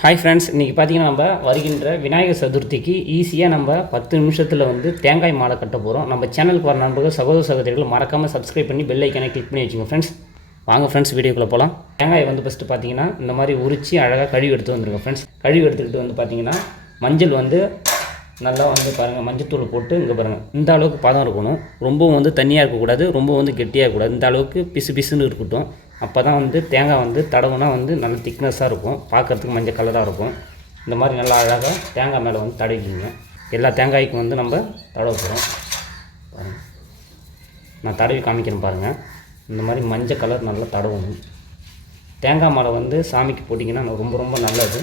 Hi friends இன்றைக்கி பார்த்தீங்கன்னா நம்ம வருகின்ற விநாயகர் சதுர்த்திக்கு ஈஸியாக நம்ம பத்து நிமிஷத்தில் வந்து தேங்காய் மாலை கட்ட போகிறோம் நம்ம சேனலுக்கு வர நண்பர்கள் சகோதர சகோதரிகள் மறக்காமல் சப்ஸ்கிரைப் பண்ணி பெல் ஐக்கனை கிளிக் பண்ணி வச்சுக்கோங்க ஃப்ரெண்ட்ஸ் வாங்க ஃப்ரெண்ட்ஸ் வீடியோக்குள்ளே போகலாம் தேங்காயை வந்து ஃபஸ்ட்டு பார்த்தீங்கன்னா இந்த மாதிரி உரித்து அழகாக கழுவி எடுத்து வந்துருங்க ஃப்ரெண்ட்ஸ் கழுவி எடுத்துக்கிட்டு வந்து பார்த்தீங்கன்னா மஞ்சள் வந்து நல்லா வந்து பாருங்கள் மஞ்சத்தூள் போட்டு இங்கே பாருங்கள் இந்த அளவுக்கு பதம் இருக்கணும். ரொம்பவும் வந்து தண்ணியாக இருக்கக்கூடாது ரொம்பவும் வந்து கெட்டியாக இருக்கக்கூடாது. இந்த அளவுக்கு பிசு பிசுன்னு இருக்கட்டும். அப்போ தான் வந்து தேங்காய் வந்து தடவுனா வந்து நல்ல திக்னஸாக இருக்கும். பார்க்குறதுக்கு மஞ்சள் கலராக இருக்கும். இந்த மாதிரி நல்லா அழகாக தேங்காய் மேலே வந்து தடவிக்கிங்க. எல்லா தேங்காய்க்கும் வந்து நம்ம தடவ போகிறோம் பாருங்கள் நான் தடவி காமிக்கிறேன் பாருங்கள் இந்த மாதிரி மஞ்சள் கலர் நல்லா தடவணும். தேங்காய் மாலை வந்து சாமிக்கு போட்டிங்கன்னா ரொம்ப ரொம்ப நல்லது.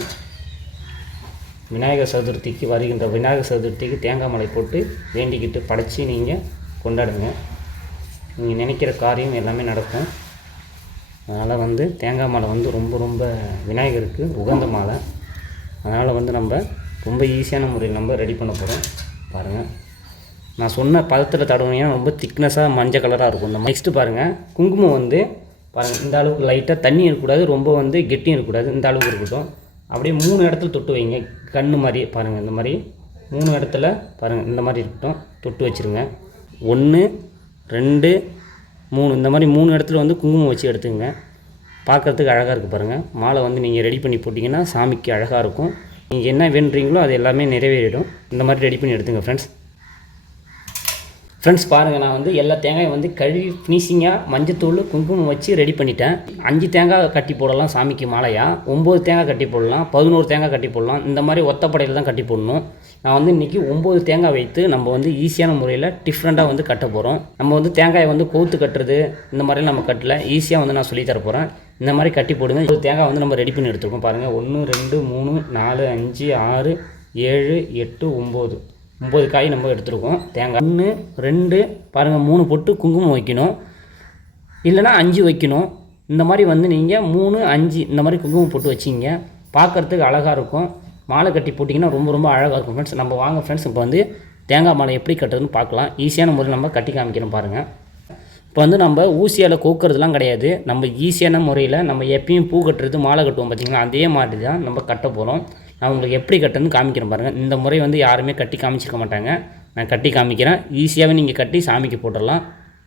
விநாயகர் சதுர்த்திக்கு வருகின்ற விநாயகர் சதுர்த்திக்கு தேங்காய் மலை போட்டு வேண்டிக்கிட்டு படைச்சி நீங்கள் கொண்டாடுங்க. நீங்கள் நினைக்கிற காரியம் எல்லாமே நடக்கும். அதனால் வந்து தேங்காய் மாலை வந்து ரொம்ப ரொம்ப விநாயகருக்கு உகந்த மாலை. அதனால் வந்து நம்ம ரொம்ப ஈஸியான முறையில் நம்ம ரெடி பண்ண போகிறோம் பாருங்கள் நான் சொன்ன பதத்தில் தடவுனீங்கன்னா ரொம்ப திக்னஸாக மஞ்சள் கலராக இருக்கும். இந்த நெக்ஸ்ட்டு பாருங்கள் குங்குமம் வந்து பாருங்கள் இந்த அளவுக்கு லைட்டாக தண்ணி இருக்கக்கூடாது ரொம்ப வந்து கெட்டியும் இருக்கக்கூடாது. இந்த அளவுக்கு இருக்கட்டும். அப்படியே மூணு இடத்துல தொட்டு வைங்க. கண்ணு மாதிரி பாருங்கள் இந்த மாதிரி. மூணு இடத்துல பாருங்கள் இந்த மாதிரி இருக்கட்டும். தொட்டு வச்சுருங்க. ஒன்று ரெண்டு மூணு இந்த மாதிரி மூணு இடத்துல வந்து குங்குமம் வச்சு எடுத்துங்க பார்க்குறதுக்கு அழகாக இருக்குது பாருங்கள் மாலை வந்து நீங்கள் ரெடி பண்ணி போட்டிங்கன்னா சாமிக்கு அழகாக இருக்கும். நீங்கள் என்ன வேண்டுறீங்களோ அது எல்லாமே நிறைவேறிடும். இந்த மாதிரி ரெடி பண்ணி எடுத்துங்க ஃப்ரெண்ட்ஸ் ஃப்ரெண்ட்ஸ் பாருங்கள் நான் வந்து எல்லா தேங்காயும் வந்து கழுவி ஃபினிஷிங்காக மஞ்சத்தூள் குங்குமம் வச்சு ரெடி பண்ணிட்டேன். அஞ்சு தேங்காய் கட்டி போடலாம் சாமிக்கு மாலையாக ஒம்பது தேங்காய் கட்டி போடலாம் பதினோரு தேங்காய் கட்டி போடலாம். இந்த மாதிரி ஒத்தப்படையில் தான் கட்டி போடணும். நான் வந்து இன்றைக்கி ஒம்பது தேங்காய் வைத்து நம்ம வந்து ஈஸியான முறையில் டிஃப்ரெண்ட்டாக வந்து கட்ட போகிறோம் நம்ம வந்து தேங்காயை வந்து கோத்து கட்டுறது இந்த மாதிரிலாம் நம்ம கட்டல. ஈஸியாக வந்து நான் சொல்லித்தர போகிறேன் இந்த மாதிரி கட்டி போடுங்க. ஒரு தேங்காய் வந்து நம்ம ரெடி பண்ணி எடுத்துருக்கோம் பாருங்கள் ஒன்று ரெண்டு மூணு நாலு அஞ்சு ஆறு ஏழு எட்டு ஒம்பது ஒம்பது காய் நம்ம எடுத்துருக்கோம். தேங்காய் ஒன்று ரெண்டு பாருங்கள் மூணு பொட்டு குங்குமம் வைக்கணும். இல்லைனா அஞ்சு வைக்கணும். இந்த மாதிரி வந்து நீங்கள் மூணு அஞ்சு இந்த மாதிரி குங்குமம் போட்டு வச்சிங்க. பார்க்குறதுக்கு அழகாக இருக்கும். மாலை கட்டி போட்டிங்கன்னா ரொம்ப ரொம்ப அழகாக இருக்கும் ஃப்ரெண்ட்ஸ் நம்ம வாங்க ஃப்ரெண்ட்ஸ் இப்போ வந்து தேங்காய் மாலை எப்படி கட்டுறதுன்னு பார்க்கலாம். ஈஸியான முறையில் நம்ம கட்டி காமிக்கிறோம் பாருங்கள் இப்போ வந்து நம்ம ஊசியால் கோக்கிறதுலாம் கிடையாது. நம்ம ஈஸியான முறையில் நம்ம எப்பயும் பூ கட்டுறது மாலை கட்டுவோம் பார்த்திங்கன்னா அதே மாதிரி தான் நம்ம கட்ட போகிறோம் நான் உங்களுக்கு எப்படி கட்டணும்னு காமிக்கிறேன் பாருங்கள் இந்த முறை வந்து யாருமே கட்டி காமிச்சிருக்க மாட்டாங்க. நான் கட்டி காமிக்கிறேன். ஈஸியாகவே நீங்கள் கட்டி சாமிக்கு போட்டுடலாம்.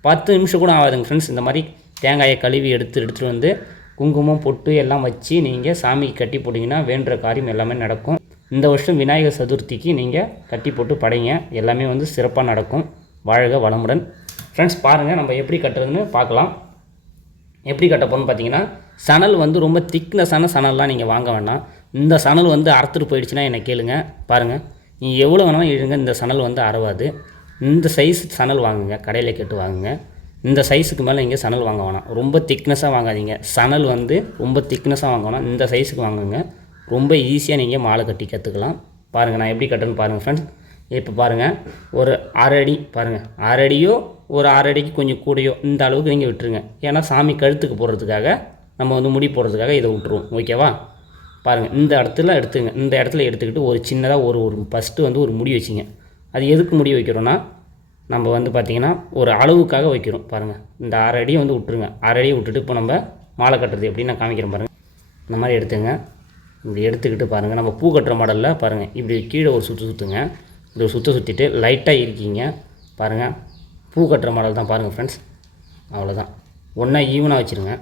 பத்து நிமிஷம் கூட ஆகாதுங்க ஃப்ரெண்ட்ஸ் இந்த மாதிரி தேங்காயை கழுவி எடுத்து எடுத்துகிட்டு வந்து குங்குமம் பொட்டு எல்லாம் வச்சு நீங்கள் சாமிக்கு கட்டி போட்டிங்கன்னா வேண்டுற காரியம் எல்லாமே நடக்கும். இந்த வருஷம் விநாயகர் சதுர்த்திக்கு நீங்கள் கட்டி போட்டு படைங்க. எல்லாமே வந்து சிறப்பாக நடக்கும். வாழ்க வளமுடன். ஃப்ரெண்ட்ஸ் பாருங்கள் நம்ம எப்படி கட்டுறதுன்னு பார்க்கலாம். எப்படி கட்ட போகணும்னு பார்த்தீங்கன்னா சணல் வந்து ரொம்ப திக்னஸான சணல்லாம் நீங்கள் வாங்க வேண்டாம் இந்த சணல் வந்து அறுத்துட்டு போயிடுச்சுன்னா என்னை கேளுங்க பாருங்கள் நீ எவ்வளோ வேணாலும் இழுங்க இந்த சணல் வந்து அறவாது. இந்த சைஸ் சணல் வாங்குங்க கடையில் கேட்டு வாங்குங்க. இந்த சைஸுக்கு மேலே நீங்கள் சணல் வாங்க வேணாம். ரொம்ப திக்னஸாக வாங்காதீங்க. சணல் வந்து ரொம்ப திக்னஸாக வாங்க வேணாம். இந்த சைஸுக்கு வாங்குங்க. ரொம்ப ஈஸியாக நீங்கள் மாலை கட்டி கற்றுக்கலாம் பாருங்கள் நான் எப்படி கட்டுறேன்னு பாருங்கள் ஃப்ரெண்ட்ஸ் இப்போ பாருங்கள் ஒரு அரை அடி பாருங்கள் அரை அடியோ ஒரு அரை அடிக்கு கொஞ்சம் கூடையோ இந்த அளவுக்கு நீங்கள் விட்டுருங்க. ஏன்னா சாமி கழுத்துக்கு போடுறதுக்காக நம்ம வந்து முடி போடுறதுக்காக இதை விட்டுருவோம். ஓகேவா பாருங்கள் இந்த இடத்துல எடுத்துங்க. இந்த இடத்துல எடுத்துக்கிட்டு ஒரு சின்னதாக ஒரு ஒரு ஃபஸ்ட்டு வந்து ஒரு முடி வச்சிங்க. அது எதுக்கு முடி வைக்கிறோன்னா நம்ம வந்து பார்த்திங்கன்னா ஒரு அளவுக்காக வைக்கிறோம். பாருங்கள் இந்த அரை அடியை வந்து விட்டுருங்க. அரை அடியை விட்டுட்டு இப்போ நம்ம மாலை கட்டுறது எப்படின்னு நான் காமிக்கிறேன் பாருங்கள் இந்த மாதிரி எடுத்துங்க. இப்படி எடுத்துக்கிட்டு பாருங்கள் நம்ம பூ கட்டுற மாடலில் பாருங்கள் இப்படி கீழே ஒரு சுற்று சுற்றுங்க இப்படி ஒரு சுற்ற சுற்றிட்டு லைட்டாக இருக்கீங்க. பாருங்கள் பூ கட்டுற மாடல் தான் பாருங்கள் ஃப்ரெண்ட்ஸ் அவ்வளோதான் ஒன்றா ஈவனாக வச்சுருங்க.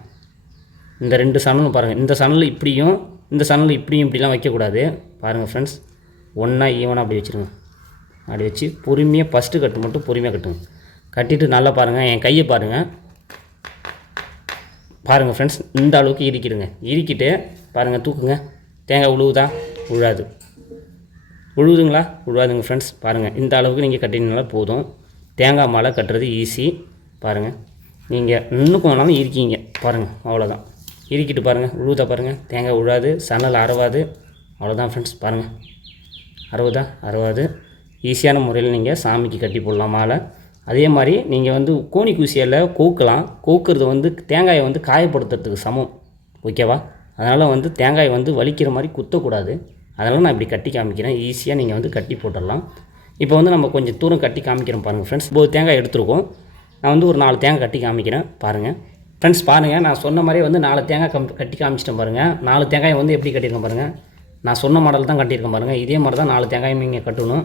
இந்த ரெண்டு சணலும் பாருங்கள் இந்த சணல் இப்படியும் இந்த சேனல் இப்படியும் இப்படிலாம் வைக்கக்கூடாது. பாருங்கள் ஃப்ரெண்ட்ஸ் ஒன்றா ஈவனாக அப்படி வச்சுருங்க. அப்படி வச்சு பொறுமையாக ஃபஸ்ட்டு கட்டு மட்டும் பொறுமையாக கட்டுங்க. கட்டிட்டு நல்லா பாருங்கள் என் கையை பாருங்கள் பாருங்கள் ஃப்ரெண்ட்ஸ் இந்த அளவுக்கு இறுக்கிடுங்க. இறுக்கிட்டு பாருங்கள் தூக்குங்க. தேங்காய் உழுவுதா? உழாது உழுவுதுங்களா? உழுவாதுங்க ஃப்ரெண்ட்ஸ் பாருங்கள் இந்த அளவுக்கு நீங்கள் கட்டினீங்களா போதும். தேங்காய் மாலை கட்டுறது ஈஸி பாருங்கள் நீங்கள் இன்னும் வேணாலும் இருக்கீங்க பாருங்கள் அவ்வளோதான் இறுக்கிட்டு பாருங்கள் உழுவுதா பாருங்கள் தேங்காய் உழாது சணல் அறவாது. அவ்வளோதான் ஃப்ரெண்ட்ஸ் பாருங்கள் அறுபதா அறுபது ஈஸியான முறையில் நீங்கள் சாமிக்கு கட்டி போடலாம் மாலை. அதே மாதிரி நீங்கள் வந்து கோணி குசியில் கோக்கலாம். கோக்குறது வந்து தேங்காயை வந்து காயப்படுத்துறதுக்கு சமம் ஓகேவா அதனால் வந்து தேங்காயை வந்து வலிக்கிற மாதிரி குத்தக்கூடாது. அதனால் நான் இப்படி கட்டி காமிக்கிறேன். ஈஸியாக நீங்கள் வந்து கட்டி போட்டுடலாம். இப்போ வந்து நம்ம கொஞ்சம் தூரம் கட்டி காமிக்கிறோம் பாருங்கள் ஃப்ரெண்ட்ஸ் ஒம்பது தேங்காய் எடுத்துருக்கோம். நான் வந்து ஒரு நாலு தேங்காய் கட்டி காமிக்கிறேன் பாருங்கள் ஃப்ரெண்ட்ஸ் பாருங்கள் நான் சொன்ன மாதிரியே வந்து நாலு தேங்காய் கம் கட்டி காமிச்சிட்டேன் பாருங்கள் நாலு தேங்காயை வந்து எப்படி கட்டியிருக்கேன் பாருங்கள் நான் சொன்ன மாடல் தான் கட்டியிருக்கேன் பாருங்கள் இதே மாதிரி தான் நாலு தேங்காயும் நீங்கள் கட்டணும்.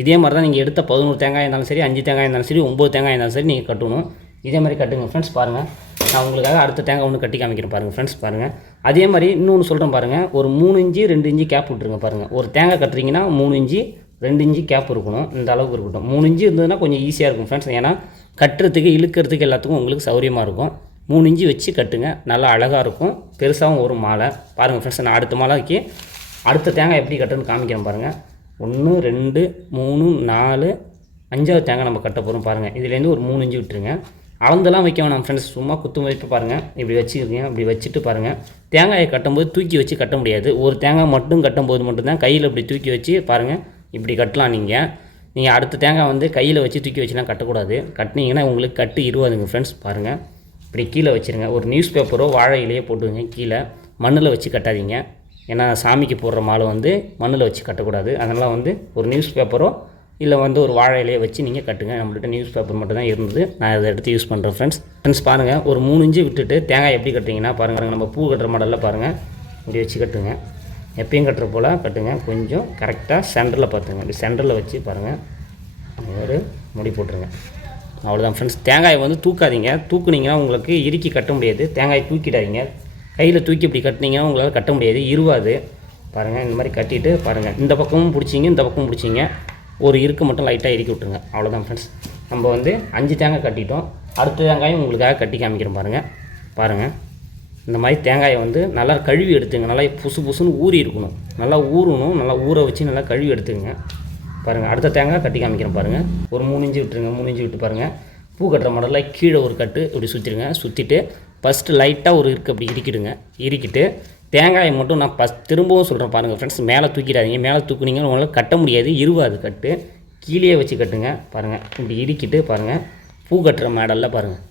இதே மாதிரி தான் நீங்கள் எடுத்த பதினோரு தேங்காய் இருந்தாலும் சரி அஞ்சு தேங்காய் இருந்தாலும் சரி ஒம்பது தேங்காய் இருந்தாலும் சரி நீங்கள் கட்டணும். இதே மாதிரி கட்டுங்க ஃப்ரெண்ட்ஸ் பாருங்கள் நான் உங்களுக்காக அடுத்த தேங்காய் ஒன்று கட்டி காமிக்கிறேன் பாருங்கள் ஃப்ரெண்ட்ஸ் பாருங்கள் அதே மாதிரி இன்னொன்று சொல்கிறேன் பாருங்கள் ஒரு மூணு இஞ்சி ரெண்டு இஞ்சி கேப் விட்டுருங்க பாருங்கள் ஒரு தேங்காய் கட்டுறீங்கன்னா மூணு இஞ்சி ரெண்டு இஞ்சி கேப் இருக்கணும். இந்த அளவுக்கு இருக்கட்டும். மூணு இஞ்சி இருந்ததுன்னா கொஞ்சம் ஈஸியாக இருக்கும் ஃப்ரெண்ட்ஸ் ஏன்னா கட்டுறதுக்கு இழுக்கிறதுக்கு எல்லாத்துக்கும் உங்களுக்கு சௌரியமாக இருக்கும். மூணு இஞ்சி வச்சு கட்டுங்க. நல்லா அழகாக இருக்கும். பெருசாகவும் ஒரு மாலை. பாருங்கள் ஃப்ரெண்ட்ஸ் நான் அடுத்த மாலைக்கு அடுத்த தேங்காய் எப்படி கட்டுன்னு காமிக்கிறேன் பாருங்கள் ஒன்று ரெண்டு மூணு நாலு அஞ்சாவது தேங்காய் நம்ம கட்ட போகிறோம் பாருங்கள் இதுலேருந்து ஒரு மூணு இஞ்சி விட்டுருங்க. அளந்தெல்லாம் வைக்க வேணாம் ஃப்ரெண்ட்ஸ் சும்மா குத்து மதிப்பு பாருங்கள் இப்படி வச்சுக்கிறீங்க இப்படி வச்சுட்டு பாருங்கள் தேங்காயை கட்டும்போது தூக்கி வச்சு கட்ட முடியாது. ஒரு தேங்காய் மட்டும் கட்டும்போது மட்டும்தான் கையில் இப்படி தூக்கி வச்சு பாருங்கள் இப்படி கட்டலாம் நீங்கள் நீங்கள் அடுத்த தேங்காய் வந்து கையில் வச்சு தூக்கி வச்சுலாம் கட்டக்கூடாது. கட்டினீங்கன்னா உங்களுக்கு கட்டு இருவாதுங்க ஃப்ரெண்ட்ஸ் பாருங்கள் இப்படி கீழே வச்சுருங்க. ஒரு நியூஸ் பேப்பரோ வாழை இலையோ போட்டுங்க கீழே. மண்ணில் வச்சு கட்டாதீங்க. ஏன்னா சாமிக்கு போடுற மாலை வந்து மண்ணில் வச்சு கட்டக்கூடாது. அதனால் வந்து ஒரு நியூஸ் பேப்பரோ இல்லை வந்து ஒரு வாழை இலையை வச்சு நீங்கள் கட்டுங்க. நம்மள்ட்ட நியூஸ் பேப்பர் மட்டும் தான் இருந்தது. நான் அதை எடுத்து யூஸ் பண்ணுறேன் ஃப்ரெண்ட்ஸ் ஃப்ரெண்ட்ஸ் பாருங்கள் ஒரு மூணு இன்ச்சு விட்டுட்டு தேங்காய் எப்படி கட்டுறீங்கன்னா பாருங்கள் நம்ம பூ கட்டுற மாடலில் பாருங்கள் இப்படி வச்சு கட்டுங்க. எப்பயும் கட்டுற போல் கட்டுங்க. கொஞ்சம் கரெக்டாக சென்டரில் பார்த்துங்க. இப்படி சென்டரில் வச்சு பாருங்கள் ஒரு முடி போட்டுருங்க. அவ்வளோதான் ஃப்ரெண்ட்ஸ் தேங்காயை வந்து தூக்காதீங்க. தூக்குனீங்கன்னா உங்களுக்கு இறுக்கி கட்ட முடியாது. தேங்காய் தூக்கிடாதீங்க. கையில் தூக்கி இப்படி கட்டினீங்கன்னா உங்களால் கட்ட முடியாது. இருவாது. பாருங்கள் இந்த மாதிரி கட்டிட்டு பாருங்கள் இந்த பக்கமும் பிடிச்சிங்க இந்த பக்கமும் பிடிச்சிங்க. ஒரு இருக்கு மட்டும் லைட்டாக இறுக்கி விட்ருங்க அவ்வளோதான் ஃப்ரெண்ட்ஸ் நம்ம வந்து அஞ்சு தேங்காய் கட்டிட்டோம். அடுத்த தேங்காயும் உங்களுக்காக கட்டி காமிக்கிறோம் பாருங்கள் பாருங்கள் இந்த மாதிரி தேங்காயை வந்து நல்லா கழுவி எடுத்துங்க. நல்லா புசு புசுன்னு ஊறி இருக்கணும். நல்லா ஊறணும். நல்லா ஊற வச்சு நல்லா கழுவி எடுத்துங்க. பாருங்கள் அடுத்த தேங்காய் கட்டி காமிக்கிறேன் பாருங்கள் ஒரு மூணு இன்ச்சு விட்டுருங்க மூணு இன்ச்சு விட்டு பாருங்கள் பூ கட்டுற மாடலில் கீழே ஒரு கட்டு இப்படி சுற்றிடுங்க சுற்றிட்டு ஃபஸ்ட்டு லைட்டாக ஒரு இருக்கு அப்படி இறுக்கிடுங்க. இறுக்கிட்டு தேங்காயை மட்டும் நான் ஃபஸ்ட் திரும்பவும் சொல்கிறேன் பாருங்கள் ஃப்ரெண்ட்ஸ் மேலே தூக்கிடாதீங்க. மேலே தூக்குனீங்கன்னு உங்களால் கட்ட முடியாது. இருவாது கட்டு. கீழே வச்சு கட்டுங்க பாருங்கள் இப்படி இறுக்கிட்டு பாருங்கள் பூ கட்டுற மாடலில் பாருங்கள்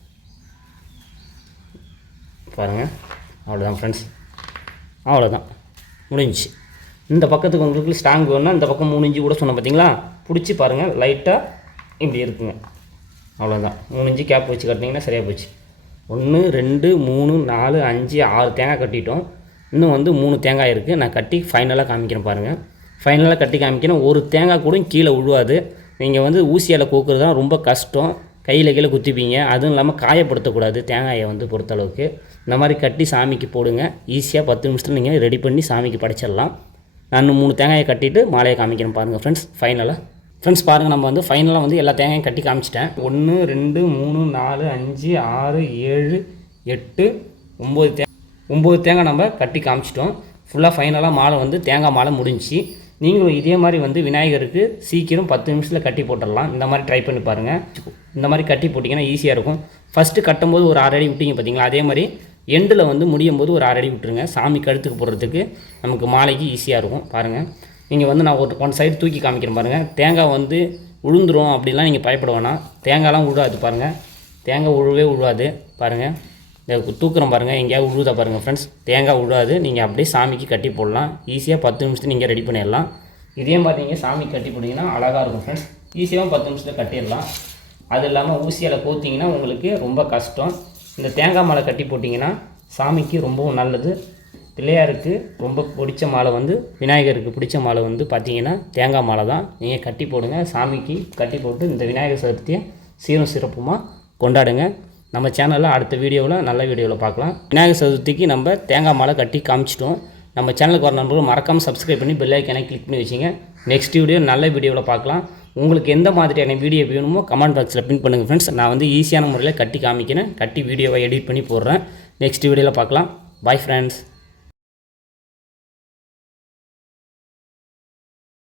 பாருங்கள் அவ்வளோதான் ஃப்ரெண்ட்ஸ் அவ்வளோதான் முடிஞ்சு இந்த பக்கத்துக்கு உங்களுக்கு ஸ்ட்ராங் வேணும்னா இந்த பக்கம் மூணு இஞ்சி கூட சொன்னேன் பார்த்தீங்களா பிடிச்சி பாருங்கள் லைட்டாக இப்படி இருக்குங்க. அவ்வளோதான் மூணு இஞ்சி கேப் வச்சு கட்டினீங்கன்னா சரியாக போச்சு. ஒன்று ரெண்டு மூணு நாலு அஞ்சு ஆறு தேங்காய் கட்டிட்டோம். இன்னும் வந்து மூணு தேங்காய் இருக்குது நான் கட்டி ஃபைனலாக காமிக்கிறேன் பாருங்கள் ஃபைனலாக கட்டி காமிக்கிறேன். ஒரு தேங்காய் கூட கீழே விழுவாது நீங்கள் வந்து ஊசியால் கோக்குறது தான் ரொம்ப கஷ்டம். கையில் கீழே குத்திப்பீங்க. அதுவும் இல்லாமல் காயப்படுத்தக்கூடாது தேங்காயை வந்து பொறுத்தளவுக்கு. இந்த மாதிரி கட்டி சாமிக்கு போடுங்க. ஈஸியாக பத்து நிமிஷத்தில் நீங்கள் ரெடி பண்ணி சாமிக்கு படைச்சிடலாம். நான் மூணு தேங்காயை கட்டிட்டு மாலையை காமிக்கிறேன் பாருங்கள் ஃப்ரெண்ட்ஸ் ஃபைனலாக ஃப்ரெண்ட்ஸ் பாருங்கள் நம்ம வந்து ஃபைனலாக வந்து எல்லா தேங்காயும் கட்டி காமிச்சிட்டேன். ஒன்று ரெண்டு மூணு நாலு அஞ்சு ஆறு ஏழு எட்டு ஒம்பது தே ஒம்பது தேங்காய் நம்ம கட்டி காமிச்சிட்டோம். ஃபுல்லாக ஃபைனலாக மாலை வந்து தேங்காய் மாலை முடிஞ்சுச்சு. நீங்களும் இதே மாதிரி வந்து விநாயகருக்கு சீக்கிரம் பத்து நிமிஷத்தில் கட்டி போட்டுடலாம். இந்த மாதிரி ட்ரை பண்ணி பாருங்கள் இந்த மாதிரி கட்டி போட்டிங்கன்னா ஈஸியாக இருக்கும். ஃபஸ்ட்டு கட்டும்போது ஒரு அரை அடி விட்டிங்க பார்த்தீங்களா அதே மாதிரி எண்டில் வந்து முடியும் போது ஒரு அரை அடி விட்டுருங்க. சாமி கழுத்துக்கு போடுறதுக்கு நமக்கு மாலைக்கு ஈஸியாக இருக்கும். பாருங்கள் நீங்கள் வந்து நான் ஒரு ஒன் சைடு தூக்கி காமிக்கிறேன் பாருங்கள் தேங்காய் வந்து உளுந்துரும் அப்படிலாம் நீங்கள் பயப்பட வேணாம். தேங்காய்லாம் உழுவாது பாருங்கள் தேங்காய் உழுவே உழுவாது. பாருங்கள் இந்த தூக்குறோம் பாருங்கள் எங்கேயாவது உழுதா பாருங்கள் ஃப்ரெண்ட்ஸ் தேங்காய் உழுவாது. நீங்கள் அப்படியே சாமிக்கு கட்டி போடலாம். ஈஸியாக பத்து நிமிஷத்துக்கு நீங்கள் ரெடி பண்ணிடலாம். இதே மாதிரி நீங்கள் சாமி கட்டி போட்டிங்கன்னா அழகாக இருக்கும் ஃப்ரெண்ட்ஸ் ஈஸியாகவும் பத்து நிமிஷத்தில் கட்டிடலாம். அது இல்லாமல் ஊசியால் கோத்திங்கன்னா உங்களுக்கு ரொம்ப கஷ்டம். இந்த தேங்காய் மாலை கட்டி போட்டிங்கன்னா சாமிக்கு ரொம்பவும் நல்லது. பிள்ளையாருக்கு ரொம்ப பிடிச்ச மாலை வந்து விநாயகருக்கு பிடிச்ச மாலை வந்து பார்த்திங்கன்னா தேங்காய் மாலை தான். நீங்கள் கட்டி போடுங்க சாமிக்கு கட்டி போட்டு இந்த விநாயகர் சதுர்த்தியை சீரும் சிறப்புமாக கொண்டாடுங்க. நம்ம சேனலில் அடுத்த வீடியோவில் நல்ல வீடியோவில் பார்க்கலாம். விநாயகர் சதுர்த்திக்கு நம்ம தேங்காய் மாலை கட்டி காமிச்சிட்டோம். நம்ம சேனலுக்கு வர நண்பர்கள் மறக்காமல் சப்ஸ்கிரைப் பண்ணி பெல் ஐக்கானை கிளிக் பண்ணி வச்சிங்க. நெக்ஸ்ட் வீடியோ நல்ல வீடியோவில் பார்க்கலாம். உங்களுக்கு எந்த மாதிரியான வீடியோ வேணுமோ கமெண்ட் பாக்ஸில் பின் பண்ணுங்கள் ஃப்ரெண்ட்ஸ் நான் வந்து ஈஸியான முறையில் கட்டி காமிக்கிறேன். கட்டி வீடியோவை எடிட் பண்ணி போடுறேன். நெக்ஸ்ட் வீடியோவில் பார்க்கலாம். Bye friends